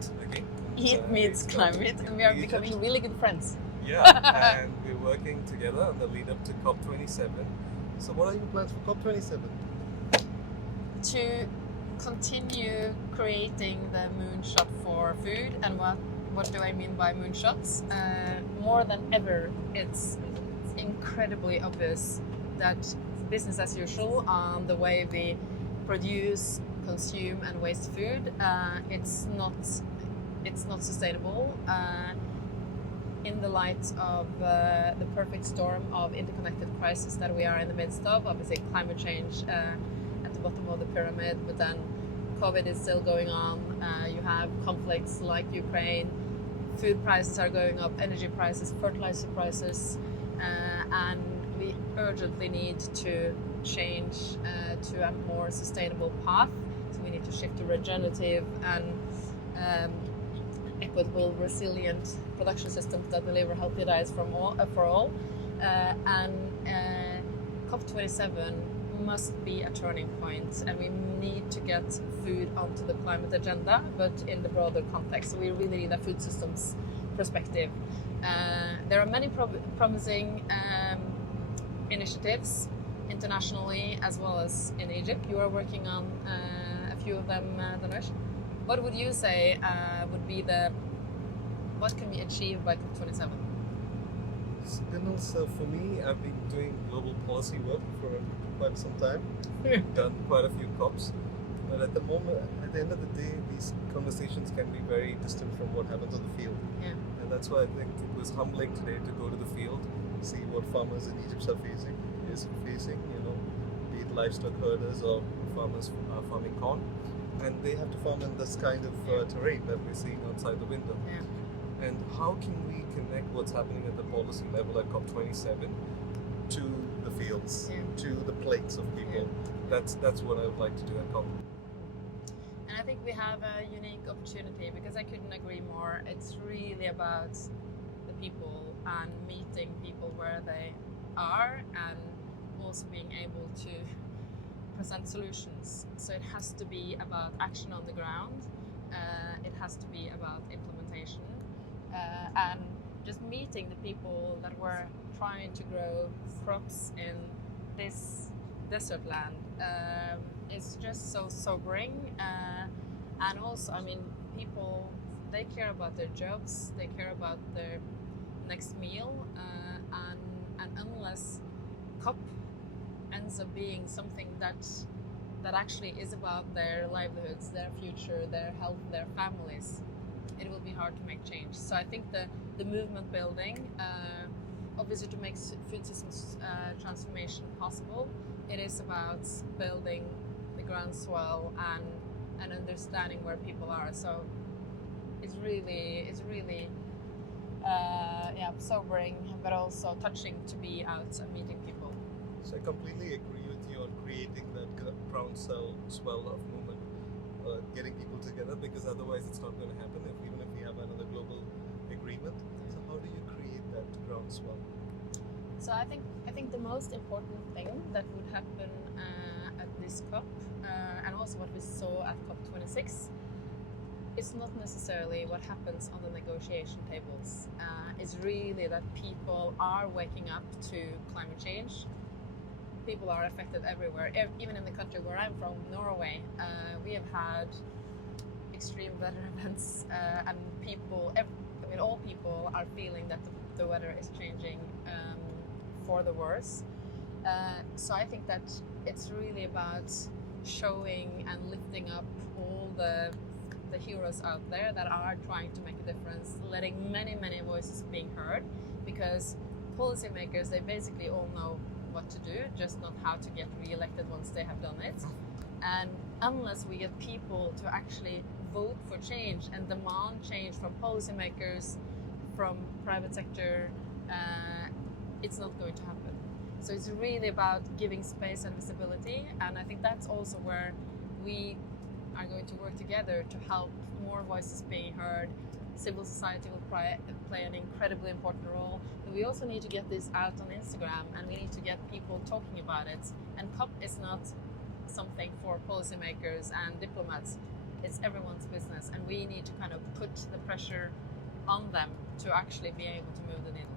Clim-Eat again. Eat meets Clim-Eat, and we are becoming really good friends. Yeah, and we're working together on the lead up to COP27. So what are your plans for COP27? To continue creating the moonshot for food. And what do I mean by moonshots? More than ever, it's incredibly obvious that business as usual on the way we produce, consume and waste food, it's not sustainable. In the light of the perfect storm of interconnected crisis that we are in the midst of, obviously climate change at the bottom of the pyramid, but then COVID is still going on. You have conflicts like Ukraine, food prices are going up, energy prices, fertilizer prices, and we urgently need to change to a more sustainable path. So we need to shift to regenerative and equitable, resilient production systems that deliver healthy diets for all. COP27 must be a turning point, and we need to get food onto the climate agenda, but in the broader context. So we really need a food systems perspective. There are many promising initiatives internationally as well as in Egypt. You are working on a few of them, Danush. What would you say would be what can we achieve by COP27? So for me, I've been doing global policy work for quite some time. Done quite a few COPs. But at the end of the day, these conversations can be very distant from what happens on the field. Yeah. And that's why I think it was humbling today to go to the field, see what farmers in Egypt are facing, be it livestock herders or farmers farming corn. And they have to farm in this kind of terrain that we're seeing outside the window. Yeah. And how can we connect what's happening at the policy level at COP27 to the fields, to the plates of people? Yeah. That's what I would like to do at COP. And I think we have a unique opportunity, because I couldn't agree more. It's really about the people and meeting people where they are, and also being able to present solutions. So it has to be about action on the ground. It has to be about implementation, and just meeting the people that were trying to grow crops in this desert land is just so sobering. And also, I mean, people, they care about their jobs, they care about their next meal, and unless COP ends up being something that actually is about their livelihoods, their future, their health, their families, it will be hard to make change. So I think the movement building, obviously to make food systems transformation possible, it is about building the groundswell and understanding where people are. So it's really sobering, but also touching to be out and meeting people. So I completely agree with you on creating that groundswell of movement, getting people together, because otherwise it's not going to happen even if we have another global agreement. So how do you create that groundswell? So I think the most important thing that would happen at this COP, and also what we saw at COP26, it's not necessarily what happens on the negotiation tables. It's really that people are waking up to climate change. People are affected everywhere. Even in the country where I'm from, Norway, we have had extreme weather events, and all people are feeling that the weather is changing for the worse. So I think that it's really about showing and lifting up all the heroes out there that are trying to make a difference, letting many voices being heard, because policymakers, they basically all know what to do, just not how to get re-elected once they have done it. And unless we get people to actually vote for change and demand change from policymakers, from private sector, it's not going to happen. So it's really about giving space and visibility, and I think that's also where we are going to work together to help more voices being heard. Civil society will play an incredibly important role, but we also need to get this out on Instagram, and we need to get people talking about it. And COP is not something for policymakers and diplomats. it's everyone's business, and we need to kind of put the pressure on them to actually be able to move the needle.